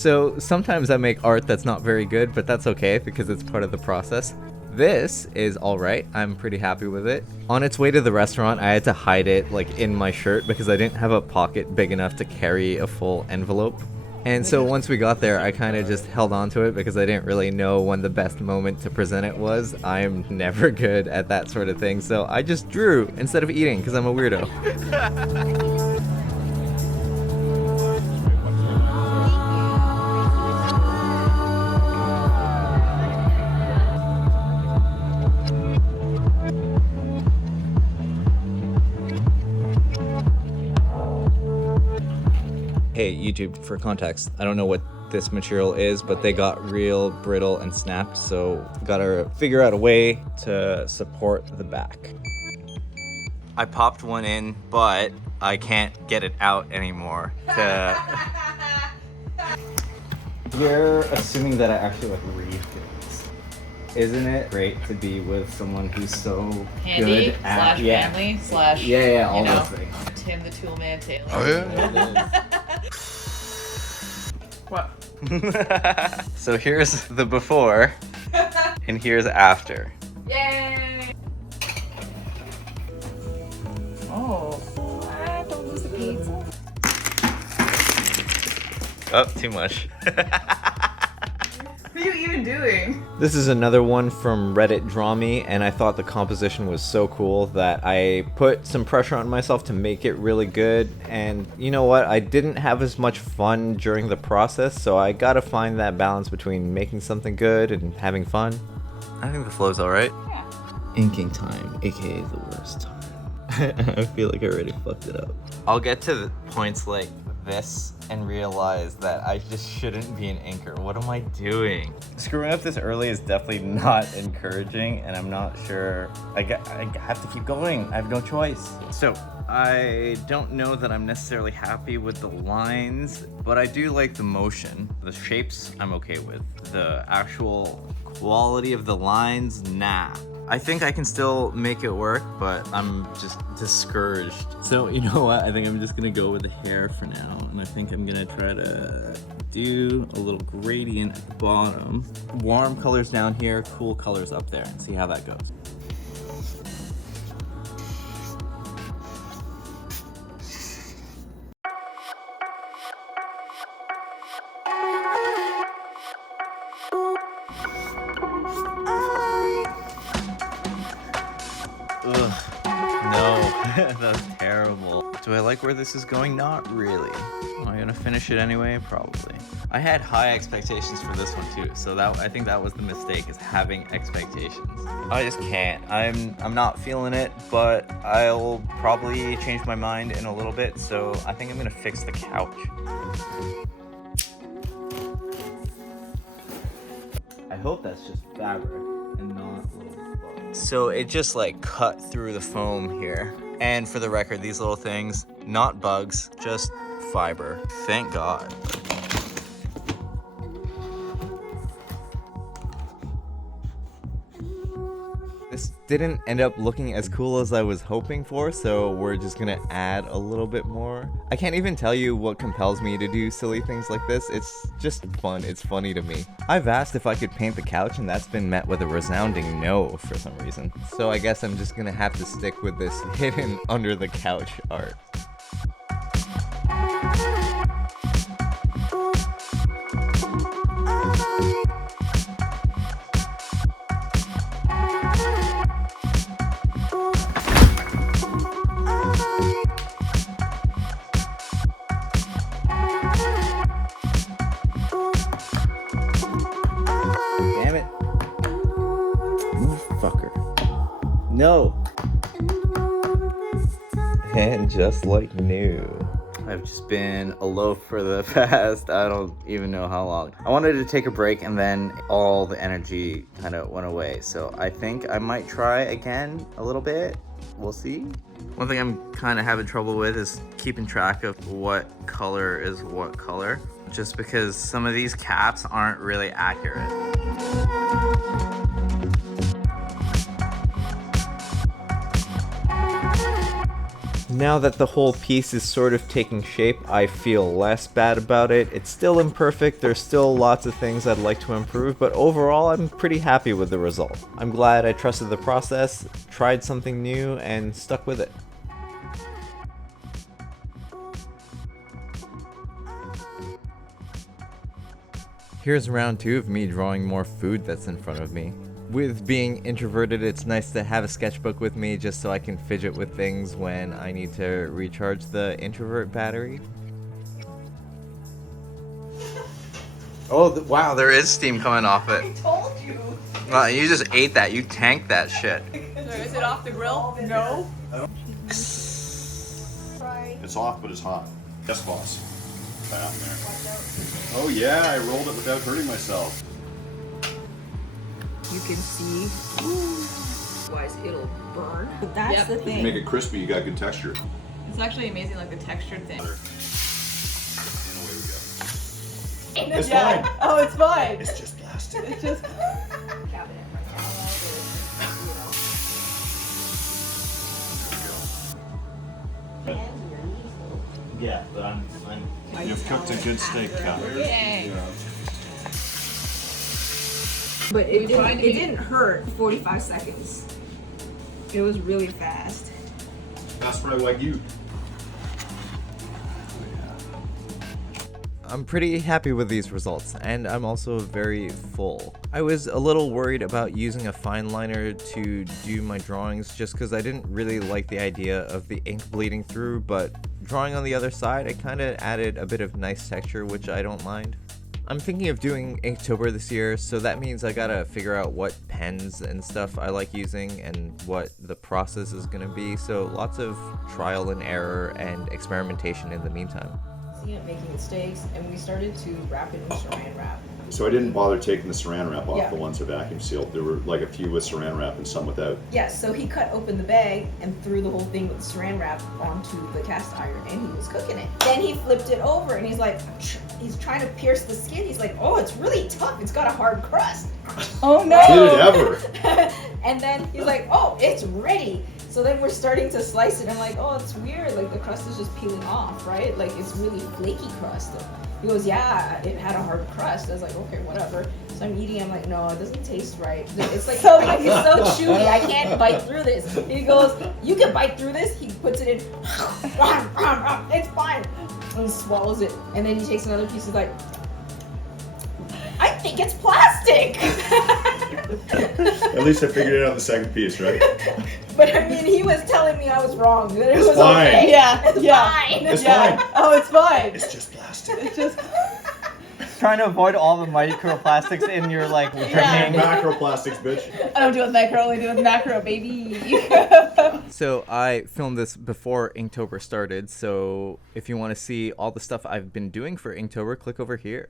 So sometimes I make art that's not very good, but that's okay because it's part of the process. This is alright, I'm pretty happy with it. On its way to the restaurant, I had to hide it like in my shirt because I didn't have a pocket big enough to carry a full envelope. And so once we got there, I kind of just held on to it because I didn't really know when the best moment to present it was. I'm never good at that sort of thing, so I just drew instead of eating because I'm a weirdo. Hey YouTube, for context, I don't know what this material is, but they got real brittle and snapped, so gotta figure out a way to support the back. I popped one in, but I can't get it out anymore. You're assuming that I actually like read things. Isn't it great to be with someone who's so handy good at family slash all those things. Tim the Toolman Taylor. Oh yeah. What? So here's the before, and here's after. Yay! Oh, don't lose the pizza. Oh, too much. What are you even doing? This is another one from Reddit Draw Me, and I thought the composition was so cool that I put some pressure on myself to make it really good. And you know what? I didn't have as much fun during the process, so I gotta find that balance between making something good and having fun. I think the flow's alright. Yeah. Inking time, aka the worst time. I feel like I already fucked it up. I'll get to the points like this and realize that I just shouldn't be an inker. What am I doing? Screwing up this early is definitely not encouraging, and I'm not sure. I have to keep going. I have no choice. So I don't know that I'm necessarily happy with the lines, but I do like the motion. The shapes I'm okay with. The actual quality of the lines, nah. I think I can still make it work, but I'm just discouraged. So you know what? I think I'm just gonna go with the hair for now, and I think I'm gonna try to do a little gradient at the bottom. Warm colors down here, cool colors up there, and see how that goes. Ugh, no, that was terrible. Do I like where this is going? Not really. Am I gonna finish it anyway? Probably. I had high expectations for this one too, so I think that was the mistake, is having expectations. I just can't. I'm not feeling it, but I'll probably change my mind in a little bit, so I think I'm gonna fix the couch. I hope that's just fabric and not little bugs. So it just like cut through the foam here. And for the record, these little things, not bugs, just fiber. Thank God. This didn't end up looking as cool as I was hoping for, so we're just gonna add a little bit more. I can't even tell you what compels me to do silly things like this. It's just fun. It's funny to me. I've asked if I could paint the couch, and that's been met with a resounding no for some reason. So I guess I'm just gonna have to stick with this hidden under the couch art. Damn it. Move, fucker. No. And just like new. I've just been aloof for the past, I don't even know how long. I wanted to take a break, and then all the energy kind of went away. So I think I might try again a little bit. We'll see. One thing I'm kind of having trouble with is keeping track of what color is what color, just because some of these caps aren't really accurate. Now that the whole piece is sort of taking shape, I feel less bad about it. It's still imperfect, there's still lots of things I'd like to improve, but overall I'm pretty happy with the result. I'm glad I trusted the process, tried something new, and stuck with it. Here's round 2 of me drawing more food that's in front of me. With being introverted, it's nice to have a sketchbook with me just so I can fidget with things when I need to recharge the introvert battery. Oh, wow, there is steam coming off it. I told you. Well, you just ate that. You tanked that shit. So is it off the grill? No. It's off, but it's hot. Yes, boss. Down there. Oh yeah, I rolled it without hurting myself. You can see. Otherwise, it'll burn. But that's the If you thing. make it crispy, you got good texture. It's actually amazing, like the textured thing. And away we go. It's fine. Oh, it's fine. It's just plastic. It's just. Yeah, but I'm You've cooked a good steak, Cal. Yay. But it didn't hurt 45 seconds. It was really fast. That's probably like you. I'm pretty happy with these results, and I'm also very full. I was a little worried about using a fine liner to do my drawings just because I didn't really like the idea of the ink bleeding through, but drawing on the other side, it kind of added a bit of nice texture, which I don't mind. I'm thinking of doing Inktober this year, so that means I gotta figure out what pens and stuff I like using and what the process is gonna be, so lots of trial and error and experimentation in the meantime. Seeing it making mistakes, and we started to wrap it in saran wrap. So I didn't bother taking the saran wrap off Yeah. the ones that vacuum sealed. There were like a few with saran wrap and some without. Yes, so he cut open the bag and threw the whole thing with saran wrap onto the cast iron, and he was cooking it. Then he flipped it over, and he's like, he's trying to pierce the skin. He's like, oh, it's really tough. It's got a hard crust. Oh no! Did it ever? And then he's like, oh, it's ready. So then we're starting to slice it. I'm like, oh, it's weird. Like the crust is just peeling off, right? Like it's really flaky crust. He goes, yeah, it had a hard crust. I was like, okay, whatever. So I'm eating. I'm like, no, it doesn't taste right. It's like so, it's so chewy. I can't bite through this. He goes, you can bite through this. He puts it in. It's fine. And he swallows it. And then he takes another piece. He's like, I think it's plastic. At least I figured it out the second piece, right? But I mean, he was telling me I was wrong. That it It's was fine. okay. Yeah, It's yeah. fine. It's fine. Oh, it's fine. It's just plastic. It's just. Trying to avoid all the microplastics in your like Yeah. Macroplastics, bitch. I don't do with micro, only do with macro, baby. So I filmed this before Inktober started, so if you want to see all the stuff I've been doing for Inktober, click over here.